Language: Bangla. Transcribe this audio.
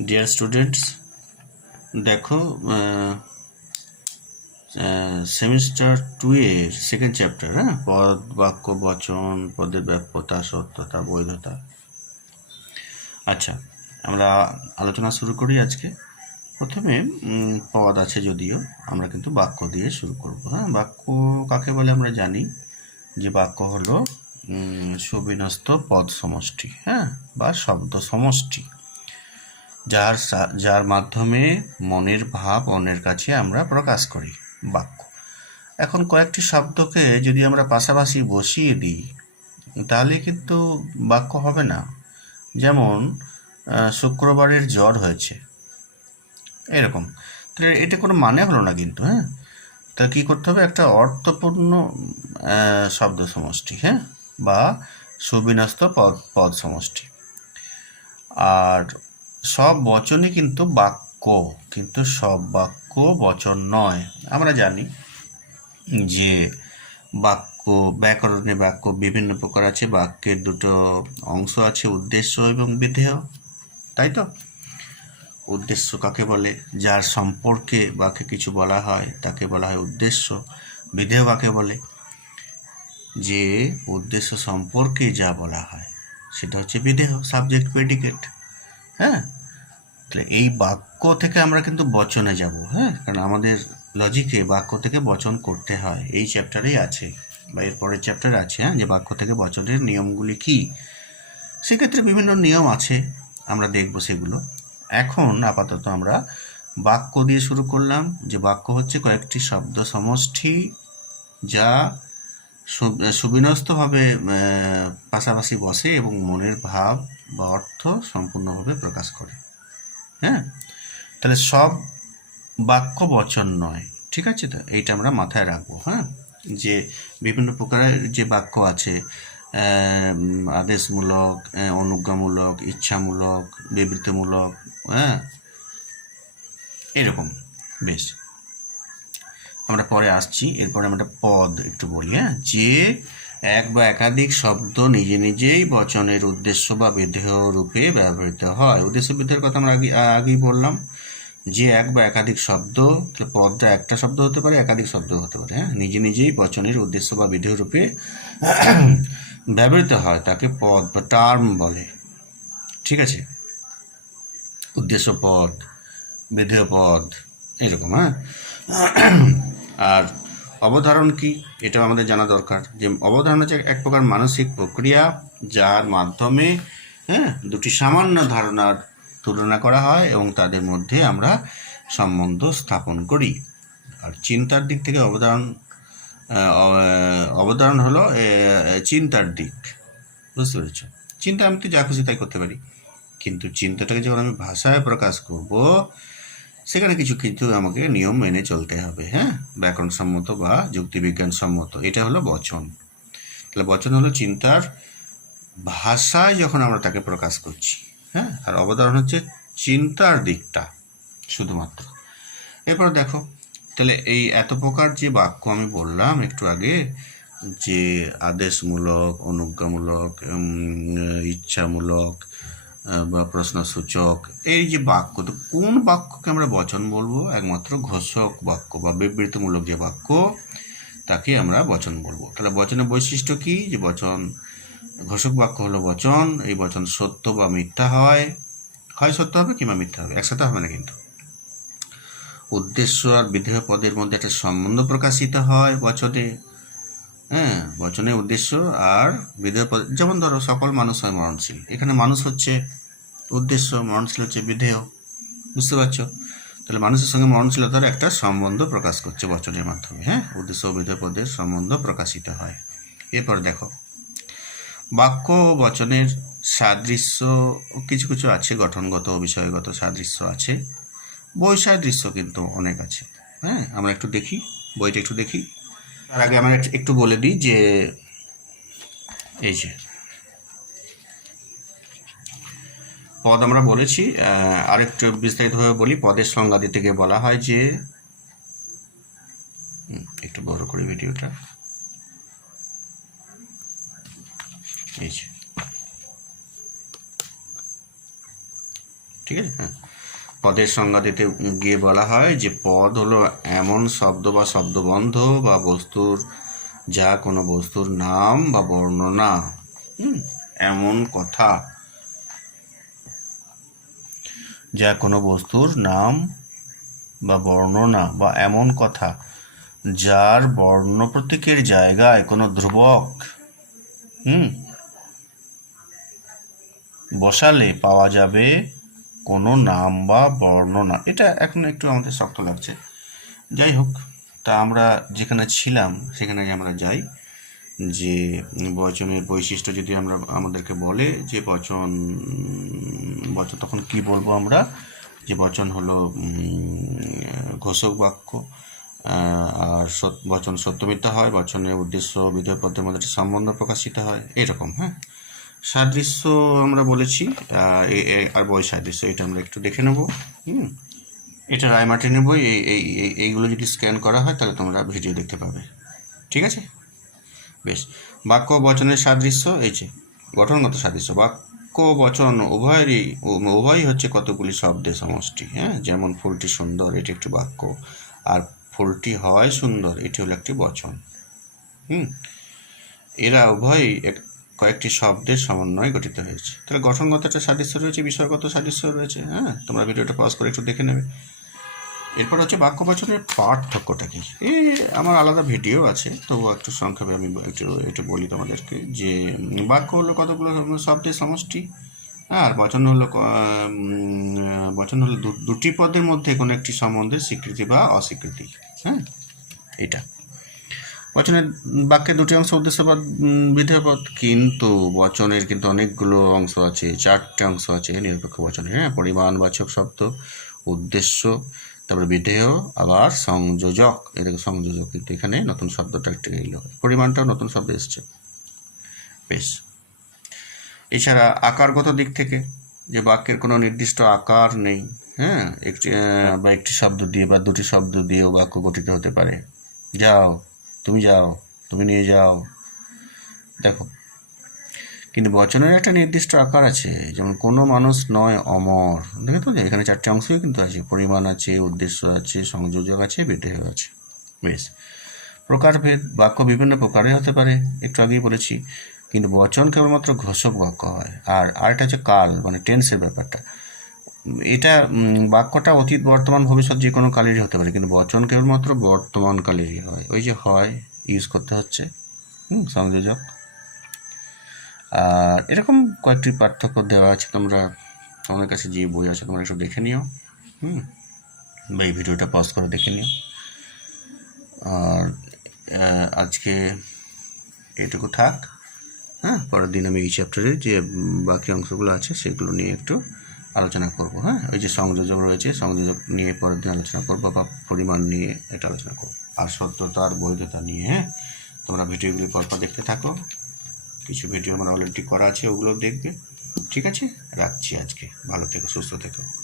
ডিয়ার স্টুডেন্টস দেখো সেমিস্টার টু এর সেকেন্ড চ্যাপ্টার হ্যাঁ? পদ, বাক্য, বচন, পদের ব্যাপ্যতা, সত্যতা, বৈধতা। আচ্ছা আমরা আলোচনা শুরু করি আজকে। প্রথমে পদ আছে যদিও, আমরা কিন্তু বাক্য দিয়ে শুরু করব হ্যাঁ? বাক্য কাকে বলে আমরা জানি? যে বাক্য হলো সুবিন্যস্ত পদ সমষ্টি হ্যাঁ? বা শব্দ সমষ্টি। যার যার মাধ্যমে মনের ভাব অন্যের কাছে আমরা প্রকাশ করি, বাক্য। এখন কয়েকটি শব্দকে যদি আমরা পাশাপাশি বসিয়ে দিই, তাহলে কিন্তু বাক্য হবে না। যেমন শুক্রবারের জ্বর হয়েছে। এরকম। তাহলে এটা কোনো মানে হলো না কিন্তু হ্যাঁ? তা কী করতে হবে? একটা অর্থপূর্ণ শব্দ সমষ্টি হ্যাঁ? বা সুবিন্যস্ত পদ পদ সমষ্টি। আর সব বচনই কিন্তু বাক্য, কিন্তু সব বাক্য বচন নয়। আমরা জানি যে বাক্য, ব্যাকরণে বাক্য বিভিন্ন প্রকার আছে, বাক্যের দুটো অংশ আছে, উদ্দেশ্য এবং বিধেয়, তাই তো? উদ্দেশ্য কাকে বলে? যার সম্পর্কে বাক্যে কিছু বলা হয়, তাকে বলা হয় উদ্দেশ্য। বিধেয় কাকে বলে? যে উদ্দেশ্য সম্পর্কে যা বলা হয়, সেটা হচ্ছে বিধেয় সাবজেক্ট প্রেডিকেট হ্যাঁ? তাহলে এই বাক্য থেকে আমরা কিন্তু বচনে যাব হ্যাঁ? কারণ আমাদের লজিকে বাক্য থেকে বচন করতে হয়। এই চ্যাপ্টারেই আছে, বা এর পরের চ্যাপ্টারে আছে হ্যাঁ? যে বাক্য থেকে বচনের নিয়মগুলি কি? সেক্ষেত্রে বিভিন্ন নিয়ম আছে, আমরা দেখব সেগুলো। এখন আপাতত আমরা বাক্য দিয়ে শুরু করলাম, যে বাক্য হচ্ছে কয়েকটি শব্দ সমষ্টি, যা সুবিন্যস্তভাবে পাশাপাশি বসে এবং মনের ভাব বা অর্থ সম্পূর্ণভাবে প্রকাশ করে। হ্যাঁ? তাহলে সব বাক্য বচন নয়, ঠিক আছে তো? এইটা আমরা মাথায় রাখব হ্যাঁ? যে বিভিন্ন প্রকারের যে বাক্য আছে আদেশমূলক অনুজ্ঞামূলক, ইচ্ছামূলক, বিবৃতিমূলক হ্যাঁ? এরকম, বেশ। আমরা পরে আসছি, এরপরে আমরা পদ একটু বলি হ্যাঁ? যে এক বা একাধিক শব্দ নিজে নিজেই বচনের উদ্দেশ্য বা বিধেয় রূপে ব্যবহৃত হয়। উদ্দেশ্য বিধেয়ের কথা আমরা আগে, আগেই বললাম যে এক বা একাধিক শব্দ, তাহলে পদটা একটা শব্দ হতে পারে, একাধিক শব্দ হতে পারে হ্যাঁ? নিজে নিজেই বচনের উদ্দেশ্য বা বিধেয় রূপে ব্যবহৃত হয়, তাকে পদ বা টার্ম বলে। ঠিক আছে? উদ্দেশ্য পদ, বিধেয় পদ, এরকম হ্যাঁ? আর অবধারণ কি? এটা আমাদের জানা দরকার যে অবধারণ হচ্ছে এক প্রকার মানসিক প্রক্রিয়া যার মাধ্যমে হ্যাঁ দুটি সামান্য ধারণার তুলনা করা হয় এবং তাদের মধ্যে আমরা সম্বন্ধ স্থাপন করি। আর চিন্তার দিক থেকে অবধারণ অবধারণ হলো চিন্তার দিক। বুঝতে পেরেছ? চিন্তা আমি তো যা খুশি তাই করতে পারি। কিন্তু চিন্তাটাকে যখন আমি ভাষায় প্রকাশ করব সেখানে কিছু কিন্তু আমাকে নিয়ম মেনে চলতে হবে হ্যাঁ? ব্যাকরণসম্মত বা যুক্তিবিজ্ঞান সম্মত এটা হলো বচন। তাহলে বচন হলো চিন্তার ভাষায় যখন আমরা তাকে প্রকাশ করছি হ্যাঁ? আর অবদান হচ্ছে চিন্তার দিকটা, শুধুমাত্র। এরপর দেখো, তাহলে এই এত প্রকার যে বাক্য আমি বললাম একটু আগে, যে আদেশমূলক, অনুজ্ঞামূলক ইচ্ছামূলক বা প্রশ্নসূচক, এই যে বাক্য, তো কোন বাক্যকে আমরা বচন বলব? একমাত্র ঘোষক বাক্য বা বিবৃতিমূলক যে বাক্য, তাকে আমরা বচন বলব। তাহলে বচনের বৈশিষ্ট্য কি? যে বচন, ঘোষক বাক্য হলো বচন, এই বচন সত্য বা মিথ্যা হয়। হয় সত্য হবে কিংবা মিথ্যা হবে? একসাথে হবে না কিন্তু। উদ্দেশ্য আর বিধেয় পদের মধ্যে একটা সম্বন্ধ প্রকাশিত হয় বচনে। হ্যাঁ বচনের উদ্দেশ্য আর বিধেয় পদ যেমন ধরো সকল মানুষ হয় মরণশীল। এখানে মানুষ হচ্ছে উদ্দেশ্য, মরণশীল হচ্ছে বিধেয়। বুঝতে পারছ? তাহলে মানুষের সঙ্গে মরণশীলতার একটা সম্বন্ধ প্রকাশ করছে বচনের মাধ্যমে হ্যাঁ? উদ্দেশ্য বিধেয় পদের সম্বন্ধ প্রকাশিত হয়। এরপর দেখো, বাক্য ও বচনের সাদৃশ্য, কিছু কিছু আছে গঠনগত বিষয়গত সাদৃশ্য আছে। বৈসাদৃশ্য কিন্তু অনেক আছে। হ্যাঁ আমরা একটু দেখি, বইটা একটু দেখি। তার আগে আমরা একটু- বলে দিই যে এই যে পদ আমরা বলেছি আরেকটু বিস্তারিতভাবে বলি। পদের সংজ্ঞা দিতে গিয়ে বলা হয় যে একটু বড় করি ভিডিওটা। ঠিক আছে? হ্যাঁ। পদের সংজ্ঞা দিতে গিয়ে বলা হয় যে পদ হলো এমন শব্দ বা শব্দবন্ধ বা বস্তুর, যা কোনো বস্তুর নাম বা বর্ণনা এমন কথা। যা কোনো বস্তুর নাম বা বর্ণনা বা এমন কথা, যার বর্ণ প্রতীকের জায়গায় কোনো ধ্রুবক, হুম, বসালে পাওয়া যাবে কোনো নাম বা বর্ণনা এটা এখন একটু আমাদের শক্ত লাগছে। যাই হোক, তা আমরা যেখানে ছিলাম, সেখানে আমরা যাই যে বচনের বৈশিষ্ট্য যদি আমরা আমাদেরকে বলে যে বচন বচন তখন কি বলব আমরা? যে বচন হলো ঘোষক বাক্য আর বচন সত্যমিথ্যা হয়, বচনের উদ্দেশ্য বিধেয় পদের মধ্যে সম্বন্ধ প্রকাশিত হয়, এরকম হ্যাঁ? সাদৃশ্য আমরা বলেছি আর বই সাদৃশ্য, এটা আমরা একটু দেখে নেব, হুম? এটা রায় মার্টিনের বই, এই এই, এই- এইগুলো যদি স্ক্যান করা হয়, তাহলে তোমরা ভিডিও দেখতে পাবে, ঠিক আছে? বেশ, বাক্য বচনের সাদৃশ্য, এই যে, গঠনগত সাদৃশ্য, বাক্য বচন উভয়েরই উভয়ই হচ্ছে কতগুলি শব্দের সমষ্টি হ্যাঁ? যেমন ফুলটি সুন্দর, এটি একটি বাক্য, আর ফুলটি হয় সুন্দর, এটি হলো একটি বচন, হুম? এরা উভয়ই এক কয়েকটি শব্দের সমন্বয়ে গঠিত হয়েছে। তাহলে গঠনগত একটা সাদৃশ্য রয়েছে, বিষয়গত সাদৃশ্য রয়েছে হ্যাঁ? তোমরা ভিডিওটা পজ করে একটু দেখে নেবে। এরপর হচ্ছে বাক্য বচনের পার্থক্যটা কি? এই আমার আলাদা ভিডিও আছে, তবুও একটু সংক্ষেপে আমি একটু একটু বলি তোমাদেরকে যে বাক্য হলো কতগুলো শব্দের সমষ্টি? আর বচন হলো বচন হলো দুটি পদের মধ্যে কোনো একটি সম্বন্ধের স্বীকৃতি বা অস্বীকৃতি হ্যাঁ? এটা। বচনের বাক্যে দুটি অংশ উদ্দেশ্যপদ বিধেয়পদ, কিন্তু বচনের কিন্তু অনেকগুলো অংশ আছে, চারটে অংশ আছে, নিরপেক্ষ বচনের হ্যাঁ? পরিমাণবাচক শব্দ, উদ্দেশ্য, তারপরে বিধেয়, আবার সংযোজক দেখো সংযোজক কিন্তু এখানে নতুন শব্দটা একটা এলো। পরিমাণটাও নতুন শব্দ এসছে। বেশ। এছাড়া আকারগত দিক থেকে যে বাক্যের কোনো নির্দিষ্ট আকার নেই হ্যাঁ? একটি বা একটি শব্দ দিয়ে বা দুটি শব্দ দিয়েও বাক্য গঠিত হতে পারে। যাও তুমি যাও, তুমি নিয়ে যাও। দেখো, কিন্তু বচনের একটা নির্দিষ্ট আকার আছে, যেমন কোনো মানুষ নয় অমর। দেখে তো এখানে চারটে অংশই কিন্তু আছে, পরিমাণ আছে, উদ্দেশ্য আছে, সংযোজক আছে বিধেয় আছে। বেশ, প্রকারভেদ, বাক্য বিভিন্ন প্রকারে হতে পারে, একটু আগেই বলেছি, কিন্তু বচন কেবলমাত্র ঘোষক বাক্য হয়। আর আরেকটা হচ্ছে কাল মানে টেন্সের ব্যাপারটা। এটা বাক্যটা অতীত, বর্তমান, ভবিষ্যৎ যে কোনো কালেরই হতে পারে, কিন্তু বচন কেবলমাত্র বর্তমান কালেরই হয়। ওই যে হয় ইউজ করতে হচ্ছে, হুম, সংযোজক। আর এরকম কয়েকটি পার্থক্য দেওয়া আছে, তোমরা তোমাদের কাছে যে বই আছে, তোমরা একটু দেখে নিও, হুম, বা এই ভিডিওটা পজ করে দেখে নিও। আর আজকে এটুকু থাক হ্যাঁ পরের দিন আমি এই চ্যাপ্টারে যে বাকি অংশগুলো আছে, সেগুলো নিয়ে একটু আলোচনা করব হ্যাঁ? ওই যে সংযোজক রয়েছে, সংযোজক নিয়ে পরের দিন আলোচনা করব বা পরিমাণ নিয়ে এটা আলোচনা করব। আর সত্যতা আর বৈধতা নিয়ে হ্যাঁ? তোমরা ভিডিওগুলি পরপর দেখতে থাকো। কিছু ভিডিও আমার অলরেডি করা আছে, ওগুলো দেখবে। ঠিক আছে? রাখছি আজকে। ভালো থেকো, সুস্থ থেকো।